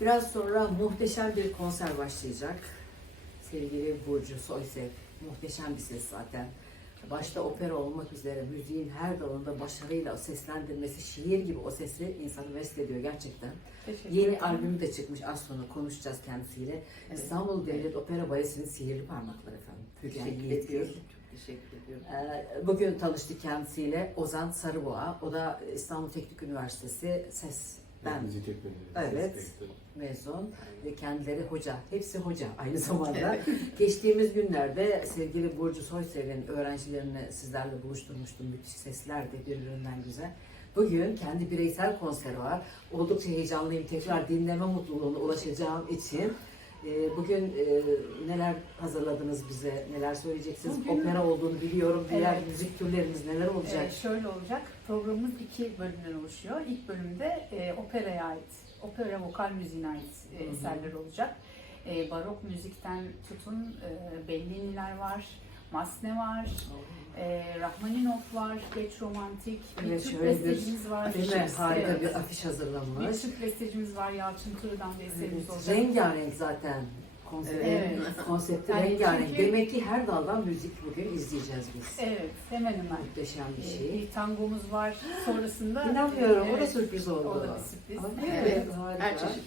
Biraz sonra muhteşem bir konser başlayacak. Sevgili Burcu Soysev, muhteşem bir ses zaten. Başta opera olmak üzere müziğin her dalında başarıyla seslendirmesi, şiir gibi o sesi insanı mest ediyor gerçekten. Yeni albümü de çıkmış az sonra konuşacağız kendisiyle. Evet. İstanbul Devlet Opera Balesi'nin Sihirli Parmakları efendim. Hülya ediyorum. Çok teşekkür ediyorum. Ee, Bugün tanıştık kendisiyle Ozan Sarıboğa. O da İstanbul Teknik Üniversitesi Ekleri. Evet. ekleri. mezun. Ve Kendileri hoca. Hepsi hoca aynı zamanda. Geçtiğimiz günlerde sevgili Burcu Soysev'in öğrencilerini sizlerle buluşturmuştum. Müthiş sesler de birbirinden güzel. Bugün kendi bireysel konseri var. Oldukça heyecanlıyım. Tekrar dinleme mutluluğuna ulaşacağım için. Ee, Bugün e, neler hazırladınız bize, neler söyleyeceksiniz? Bugün- Opera olduğunu biliyorum. Diğer Evet. müzik türlerimiz neler olacak? Ee, şöyle olacak. Programımız iki bölümden oluşuyor. İlk bölümde e, operaya ait, opera vokal müziğine ait e, eserler olacak. E, barok müzikten tutun, e, Bellini'ler var, Masne var, e, Rahmaninov var, geç romantik, bir Evet, Türk bir- bestecimiz var. Değil mi? Harika Evet. bir afiş Bir hazırlanmış. Türk bestecimiz var, Yalçın Turu'dan bir eserimiz Evet, olacak. rengarenk zaten konsepti. Evet. Konsepti Yani rengarenk. çünkü- Demek ki her daldan müzik bugün izleyeceğiz biz. Evet, hemen hemen. Muhteşem bir E, şey. Bir tangomuz var. Sonrasında... İnanmıyorum. e, O da evet, sürpriz oldu. O da bir sürpriz. Ama Evet. Evet, harika. Her çeşit.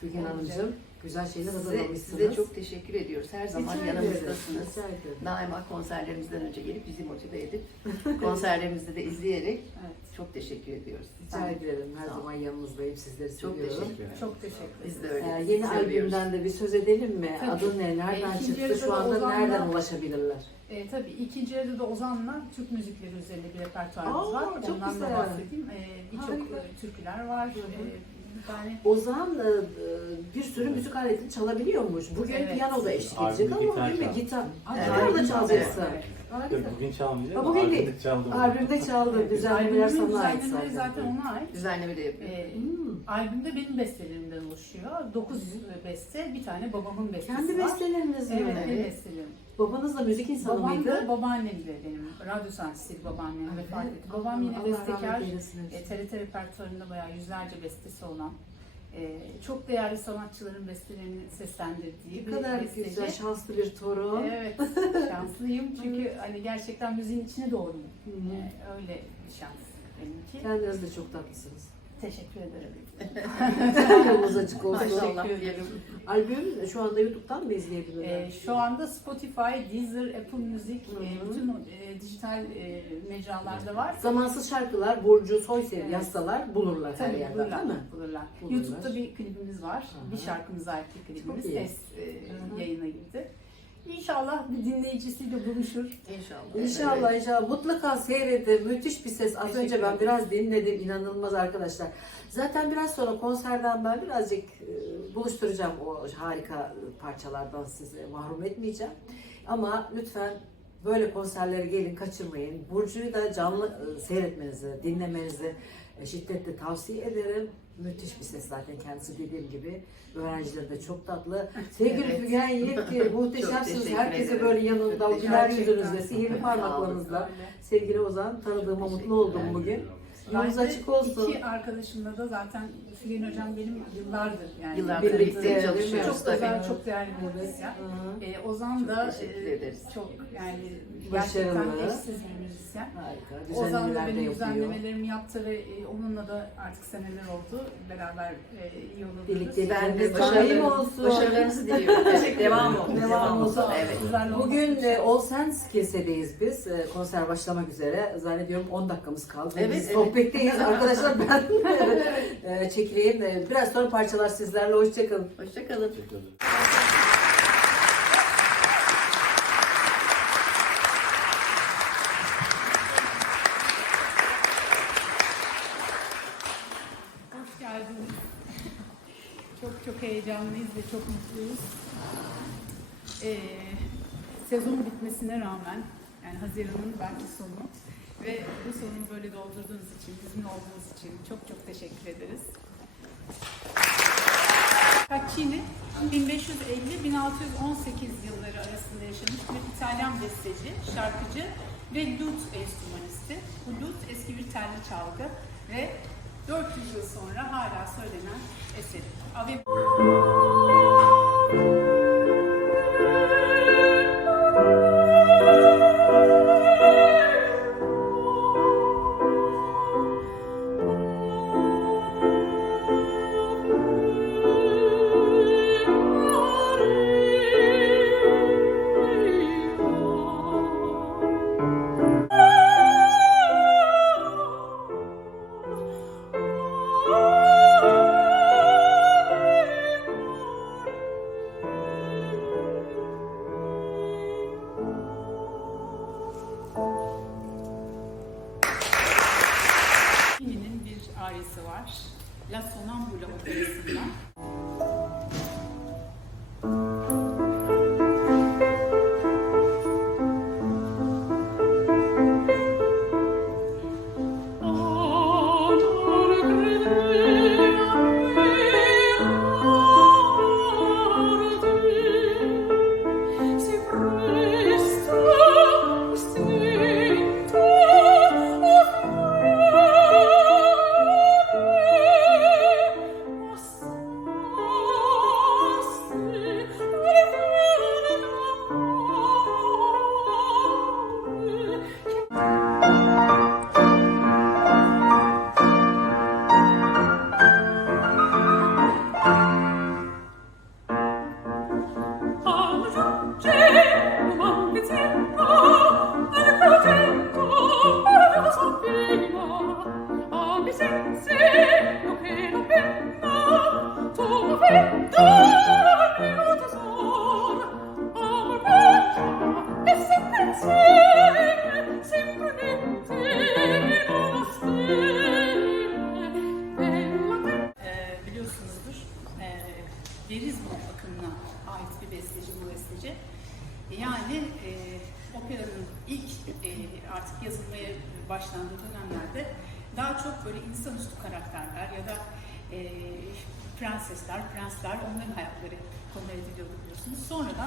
Figen Hanımcığım, güzel şeyler Size, hazırlamışsınız. size çok teşekkür ediyoruz. Her zaman Rica yanımızdasınız. rica ederim. Daima konserlerimizden önce gelip bizi motive edip konserlerimizde de izleyerek Evet. çok teşekkür ediyoruz. Rica ederim. Her Sağ ol. zaman yanınızdayım. Sizleri Çok seviyorum. teşekkür ederim. Çok teşekkür ederim. Biz de öyle. Ee, yeni seviyoruz. albümden de bir söz edelim mi? Tabii. Adı ne? Nereden ikinci çıktı? yarıda Şu da anda Ozan'la- nereden ulaşabilirler? E, tabii ikinci yarıda da Ozan'la Türk müzikleri üzerinde bir repertuarımız Aa, var. çok Ondan güzel. da bahsedeyim. E, Birçok Harika. e, türküler var. Hı hı. E, Ozan e, e, bir sürü müzik aletini çalabiliyormuş. Bugün Evet. piyano da eşlik edecek ama gitar değil mi? Gitar. Gitar da çalacaksın. Evet. Harika. Yok, bugün çalmayacak Ha, ama bugün albümde değil. çaldım. Albümde çaldı. Düzenlemeler Albümün sana ait düzenlemeleri zaten. zaten ona ait. Düzenleme de yapıyoruz. E, Hmm. albümde benim bestelerimden oluşuyor. Dokuz beste, bir tane babamın bestesi Kendi var. besteleriniz mi? Evet, benim bestelerim. Babanız da müzik insanı Babam mıydı? da babaannem de benim. Radyo sanatçısı babaannem vefat etti. Babam yine Allah bestekar. eylesin. E, TRT repertuarında bayağı yüzlerce bestesi olan, e, çok değerli sanatçıların bestelerini seslendirdiği Ne bir kadar besteci. güzel, şanslı bir torun. Evet, şanslıyım çünkü hani gerçekten müziğin içine doğdum. Hı hı. E, öyle bir şans benimki. Kendiniz de çok tatlısınız. Teşekkür ederim. Yolunuz açık olsun. Maşallah Teşekkür diyelim. Albüm şu anda YouTube'dan mı izleyebilirler? E, şu anda Spotify, Deezer, Apple Music, Hı hı. e, bütün e, dijital e, mecralarda var. Zamansız şarkılar, Burcu Soysev Evet. yazsalar bulurlar her Tabii yerden bulurlar, değil mi? bulurlar. Bulurlar. YouTube'da bir klibimiz var. Aha. Bir şarkımıza ait bir klibimiz. Test e, Hı hı. yayına girdi. İnşallah bir dinleyicisiyle buluşur. İnşallah. İnşallah inşallah mutlaka seyredin. Müthiş bir ses. Az önce ben biraz dinledim. inanılmaz arkadaşlar. Zaten biraz sonra konserden ben birazcık e, buluşturacağım o harika parçalardan sizi mahrum etmeyeceğim. Ama lütfen böyle konserlere gelin kaçırmayın. Burcu'yu da canlı e, seyretmenizi, dinlemenizi e, şiddetle tavsiye ederim. Müthiş bir ses zaten kendisi dediğim gibi. Öğrencileri de çok tatlı. Sevgili Evet. Fügen Yiğit muhteşemsiniz. Herkese ederim. böyle yanında, güler yüzünüzle, sihirli parmaklarınızla. Sevgili Ozan, tanıdığıma mutlu oldum bugün. Yolunuz açık olsun. İki arkadaşımla da zaten Figen Hocam benim yıllardır yani. Yıllardır Birlikte, çalışıyoruz Çok özel, çok değerli bir Evet. Ee, Ozan da Çok teşekkür e, çok yani Başarılı. gerçekten eşsiz bir müzisyen. Harika. Ozan da Düzenlemeler de benim düzenlemelerimi yaptı ve e, onunla da artık seneler oldu. Beraber e, iyi yolda Birlikte Ben de başarılarınızı, olsun. başarılarınızı diliyorum. Evet, devam olsun. Devam olsun. Evet. Güzel. Bugün e, All Sense Kilise'deyiz biz. E, konser başlamak üzere. Zannediyorum 10 dakikamız kaldı. Evet, biz evet. sohbetteyiz. Arkadaşlar ben e, çekileyim. E, biraz sonra parçalar sizlerle. Hoşçakalın. Hoşçakalın. Teşekkür ederim. Hoş geldiniz. çok çok heyecanlıyız ve çok mutluyuz. Ee, sezon bitmesine rağmen, yani Haziran'ın belki sonu ve bu sonu böyle doldurduğunuz için, bizimle olduğunuz için çok çok teşekkür ederiz. Caccini 1550-1618 yılları arasında yaşamış bir İtalyan besteci, şarkıcı ve lut enstrümanisti. Bu lut eski bir telli çalgı ve 400 yıl sonra hala söylenen eseri.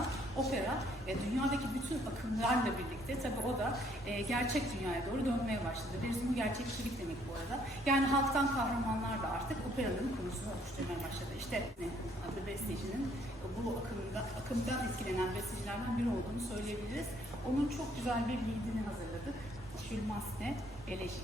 Sonradan opera e, dünyadaki bütün akımlarla birlikte tabi o da e, gerçek dünyaya doğru dönmeye başladı. Verizmo gerçekçilik demek bu arada. Yani halktan kahramanlar da artık operanın konusunu oluşturmaya başladı. İşte adı bestecinin bu akımda, akımdan etkilenen bestecilerden biri olduğunu söyleyebiliriz. Onun çok güzel bir liedini hazırladık. Jules Massenet, Eleji.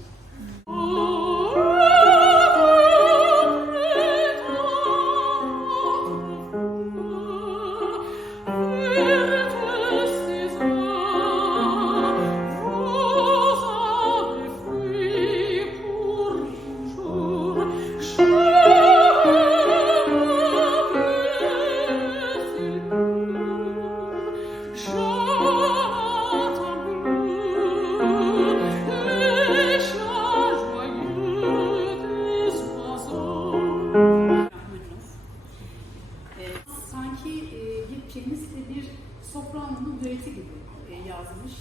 E, bir sopranonun düeti gibi e, yazmış.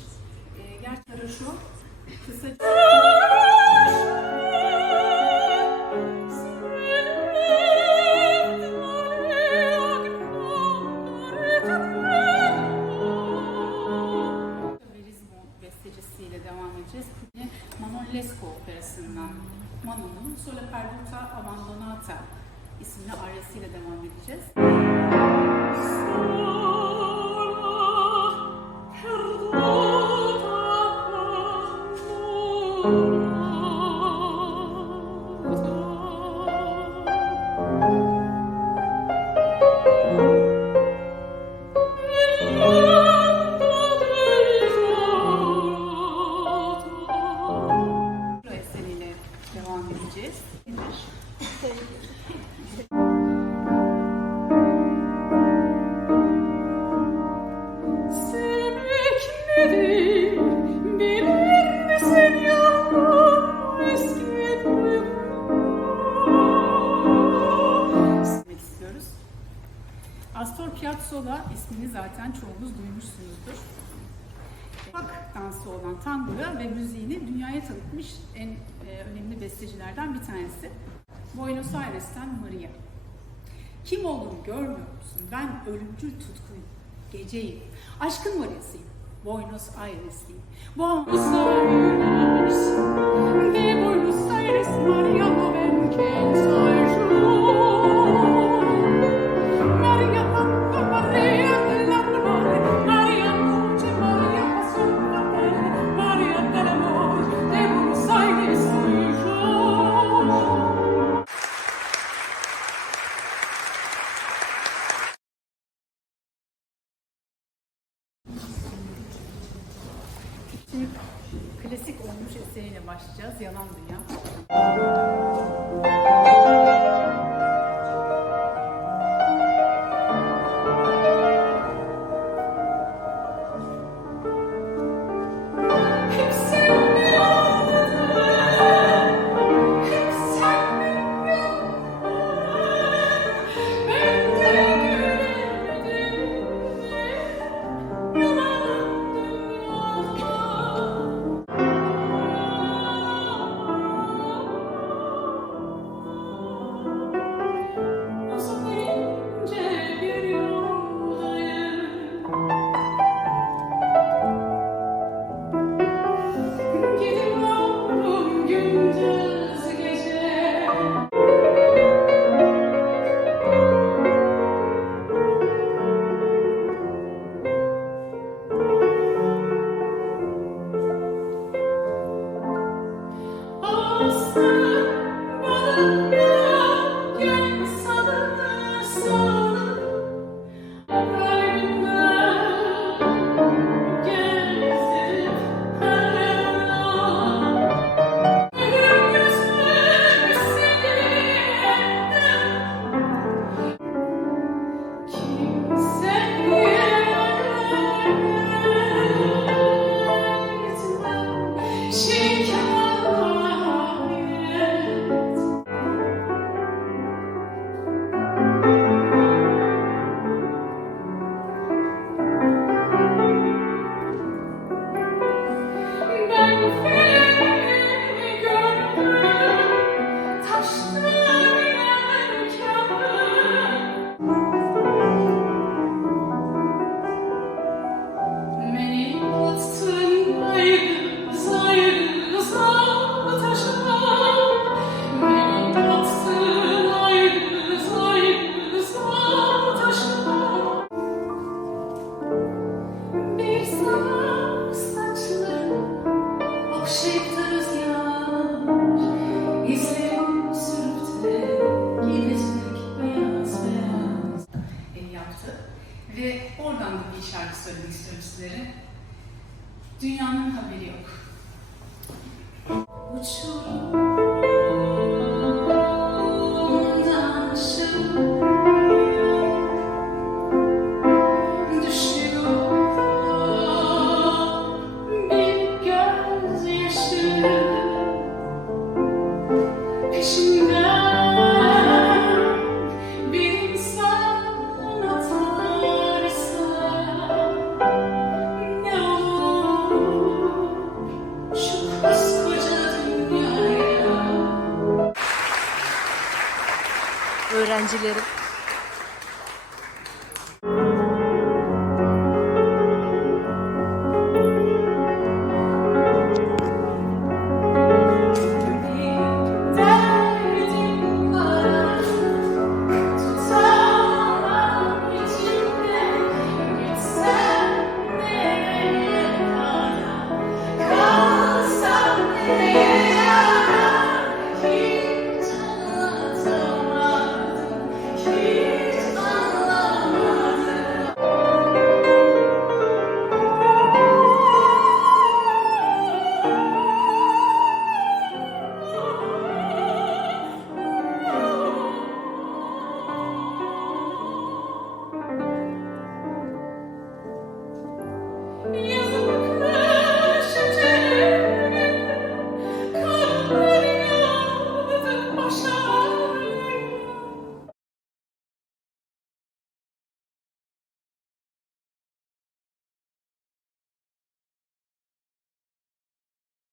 E, gerçekten şu kısa Verizmo bestecisiyle devam edeceğiz. Lescaut operasından Manon'un Sola Perduta Abandonata isimli aryasıyla devam edeceğiz. Devam edeceğiz. Dansı olan tangoya ve müziğini dünyaya tanıtmış en e, önemli bestecilerden bir tanesi. Buenos Aires'ten Maria. Kim olduğunu görmüyor musun? Ben ölümcül tutkuyum, geceyim, aşkın Maria'sıyım, Buenos Aires'liyim. Buenos Aires, de Buenos Aires, María Shake your anlamlı bir şarkı söylemek istiyorum sizlere. Dünyanın haberi yok. Uçurum. öğrencilerim.